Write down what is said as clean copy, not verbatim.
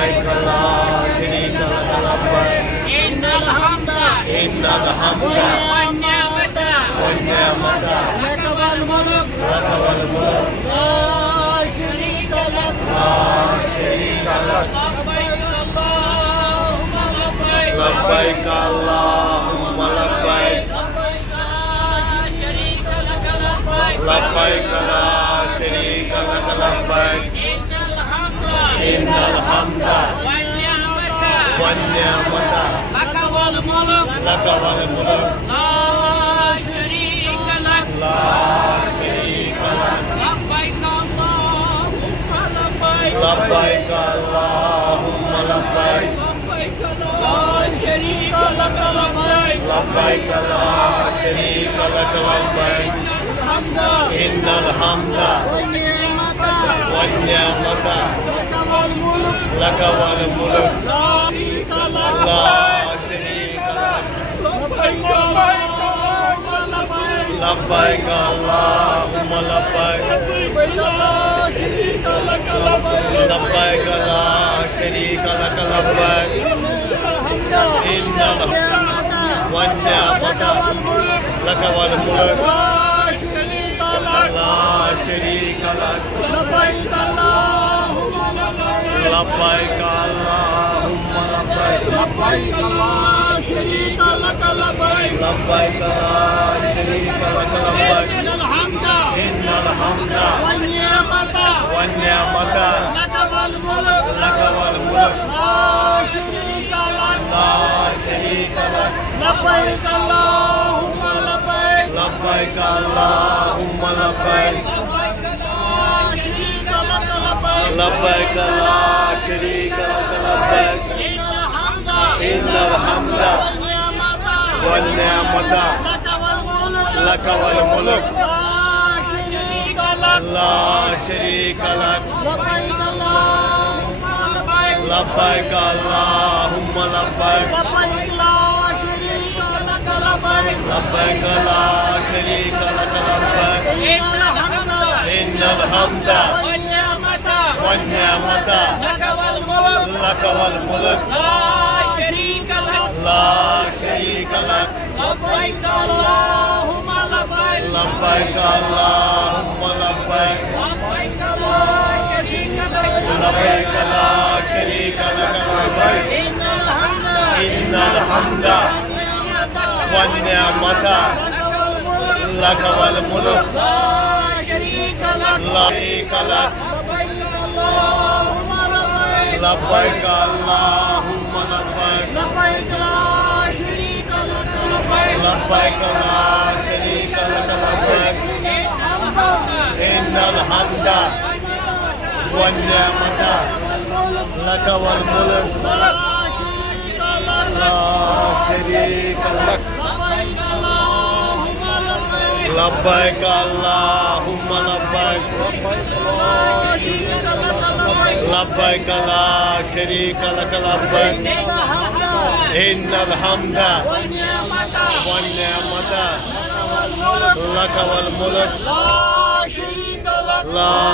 لبيك لا شريك لك لبيك إن الحمد إن الحمد والنعمة لك والملك لك والملك لا شريك لك لا شريك لك لبيك اللهم لبيك لبيك لا شريك لك لبيك لبيك لا شريك لك لبيك إن الحمد والنعمة لك والملك لك والملك لا شريك لك لا شريك لك لبيك اللهم لبيك لبيك اللهم لبيك لبيك لا شريك لك لبيك لبيك لا شريك لك لبيك الحمد إن الحمد والنعمة والنعمة لك والملك لك والملك لا شريك لك لا شريك لك لبيك اللهم لبيك لبيك اللهم لبيك لبيك لا شريك لك لبيك لبيك لا شريك لك لبيك إن الحمد والنعمة لك والملك لا شريك لك لا شريك لك لبيك اللهم لبيك لبيك اللهم لبيك لبيك لا شريك لك لبيك لبيك لا شريك لك لبيك إن الحمد إن الحمد والنعمة والنعمة لك والملك لك والملك لا شريك لك لا شريك لك لبيك اللهم لبيك لبيك اللهم لبيك لبيك لا شريك لك لبيك لبيك لا شريك لك لبيك إن الحمد إن الحمد والنعمة لك والملك لك والملك لا شريك لك لا شريك لك لبيك اللهم لبيك لبيك اللهم لبيك لبيك لا شريك لك لبيك لبيك لا شريك لك لبيك إن الحمد إن الحمد والنعمة والنعمة لك والملك لك والملك لا شريك لك لا شريك لك لبيك اللهم لبيك لبيك اللهم لبيك لبيك لا شريك لك لبيك لا شريك لك لبيك إن الحمد إن الحمد والنعمة والنعمة لك والملك لك والملك لا شريك لك لا شريك لك لبيك اللهم لبيك لبيك اللهم لبيك لبيك لا شريك لك لبيك لبيك لا شريك لك لبيك إن الحمد والنعمة لك والملك لا شريك لك لا شريك لك لبيك اللهم لبيك لبيك اللهم لبيك لا شريك لك لبيك لبيك لا شريك لك لبيك إن الحمد إن الحمد والنعمة والنعمة لك والملك لك والملك لا شريك لك لا